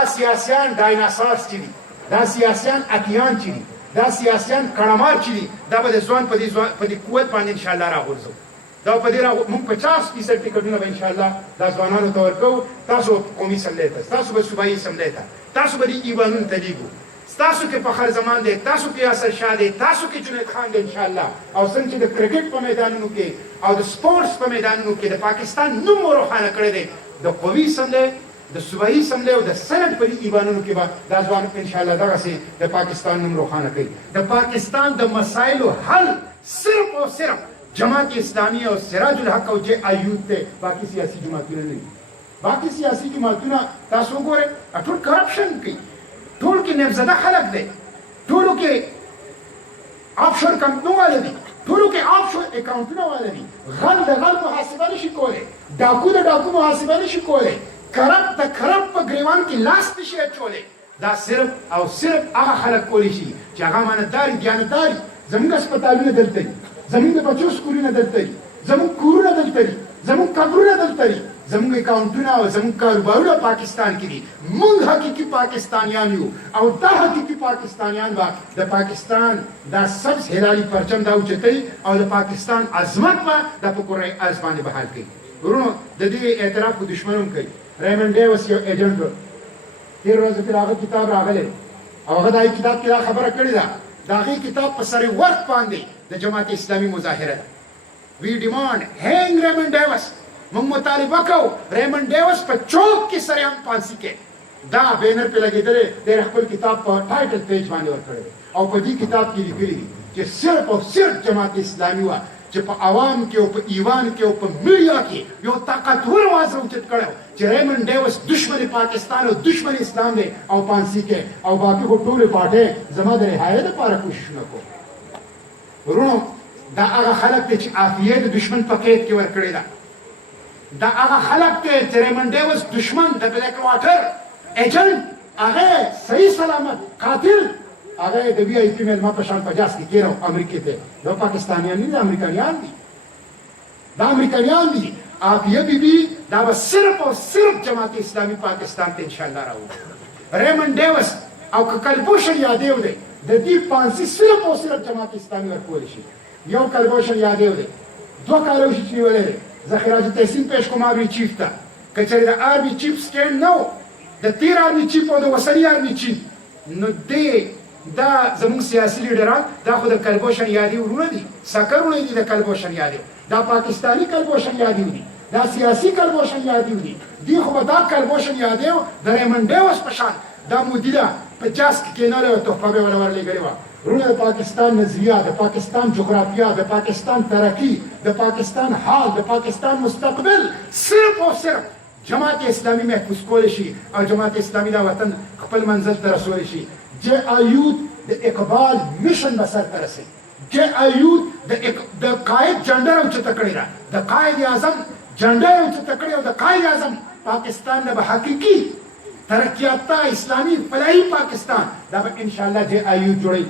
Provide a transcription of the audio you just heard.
دا سیاسیان ډایناسورس چې دي، دا سیاسیان اتیان چې دي، دا سیاسیان کړمار چې دي، دا به د ځوان په دې قوت باندې انشاءالله راغورځو. دا په دې موږ 50% ټکټونه به انشاءالله دا ځوانانو ته ورکوو. تاسو قومي اسمبلۍ ته، تاسو به صوبایي اسمبلۍ ته، تاسو به دې ایوانونو ته لیږو. ستاسو کې فخر زمان دی، تاسو کې یاسر شاه دی، تاسو کې جنید خان دی انشاءالله. او څنګه چې د کرکټ په میدانونو کې او د سپورټس په میدانونو کې د پاکستان نوم روښانه کړی دی، د قومي اسمبلۍ، د صوبایي اسمبلۍ او د سند په دې ایوانونو کې به دا ځوان انشاءالله دغسې د پاکستان نوم روښانه کوي. د پاکستان د مسایلو حل صرف او صرف جماعت اسلامی او سراج الحق او جے ایوب ته، باقي سیاسي جماعتونه نه دي. باقي سیاسي جماعتونه تاسو وګورئ ټول کرپشن کوي، ټول کې نفزده خلک دی، ټولو کې آفشور کمپنیو والا دي، ټولو کې آفشور اکاونټونه والا دي. غل د غل محاسبه نشي کولی، ډاکو د ډاکو محاسبه نشي کولی، کرپ د کرپ په ګریوان کې لاس نشي اچولی. دا صرف او صرف هغه خلک کولی شي چې هغه امانتداري دیانتداري. زموږ هسپتالونه دلته دي، زموږ د بچو سکولونه دلته دي، زموږ کورونه دلته دي، زموږ قبرونه دلته دي، زموږ اکاونټونه او زموږ کاروبارونه پاکستان کې دي. موږ حقیقي پاکستانیان یو او دا حقیقي پاکستانیان به د پاکستان دا سبز هلالي پرچم دا اوچتوي او د پاکستان عظمت به دا په کرهی ارض باندې بحال کوي. ورونو د دې اعتراف په دشمن هم کوي. ریمن ډیوس یو ایجنټ و، تېره ورځ پرې هغه کتاب راغلی او هغه د هغې کتاب کې دا خبره کړې ده، د هغې کتاب په سر وخت باندې د جماعت اسلامي مظاهره ده. وی ډیمانډ هینګ ریمن ډیوس. موږ مطالبه کوو ریمن ډیوس په چوک کې سریعام پانسي کې. دا بینر پې لګېدلی دی، خپل کتاب په ټایټل پیج باندې ورکړی دی او په دې کتاب کې لیکلي دي چې صرف او صرف جماعت اسلامي وه چې په عوام کې او په ایوان کې او په میډیا کې یو طاقتور آواز راوچت کړی چې ریمن ډیوس دشمن پاکستان او دشمن اسلام دی او پانسي کې او باقي خو ټولې پارټۍ زما د رهایۍ دپاره کوششونه کوو. ورونو دا هغه خلک دی چې عافیې د دشمن په قید کې ورکړې ده. دا هغه خلک دی چې ریمن ډیوس دشمن د بلیک واټر ایجنټ، هغه صحیح سلامت قاتل، هغه د وی آی پي میلمه په شان په جاز کې کېنو امریکې ته. دا پاکستانیان نه دي، امریکایان دي، دا امریکایان دي. عافیه بیبي دا به صرف او صرف جماعت اسلامي پاکستان ته انشاءالله راوړي. ریمن ډیوس او که کلبوشن یادیو دی د دې پانسي صرف او صرف جماعت اسلامي ورکولی شي. یو کلبوشن یادیو دی 2 کاله وشي چې نیولی دی. زه خراج تحسین پیش کوم آرمي چیف ته، که چېرې د آرمي چیف سټینډ نه و، د تیر آرمي چیف او د وسلي آرمي چیف، نو دی دا زموږ سیاسي لیډران دا خو د کلبوشن یادي ورونه دي، سکرونه دي د کلبوشن یادي، دا پاکستاني کلبوشن یادي دي، دا سیاسي کلبوشن یادي دي. دی خو به دا کلبوشن یادي د ریمن ډیوس په شان دا مدیره په جاز کې کېنالی او تحفه به یې ورلېږلې وه. ورونه د پاکستان نظریه، د پاکستان جغرافیه، د پاکستان ترقي، د پاکستان حال، د پاکستان مستقبل صرف او صرف جماعت اسلامي محفوظ کولی شي او جماعت اسلامي دا وطن خپل منزل ته رسولی شي. جے ایوب د اقبال مشن به سر ته رسوي. جے ایوب د قائد جنډه اوچته کړې ده، د قائد اعظم جنډه اوچته کړې او د قائد اعظم پاکستان نه به حقیقي ترقی یافته اسلامي فلاحي پاکستان دا به انشاءالله جے ایوب جوړوي.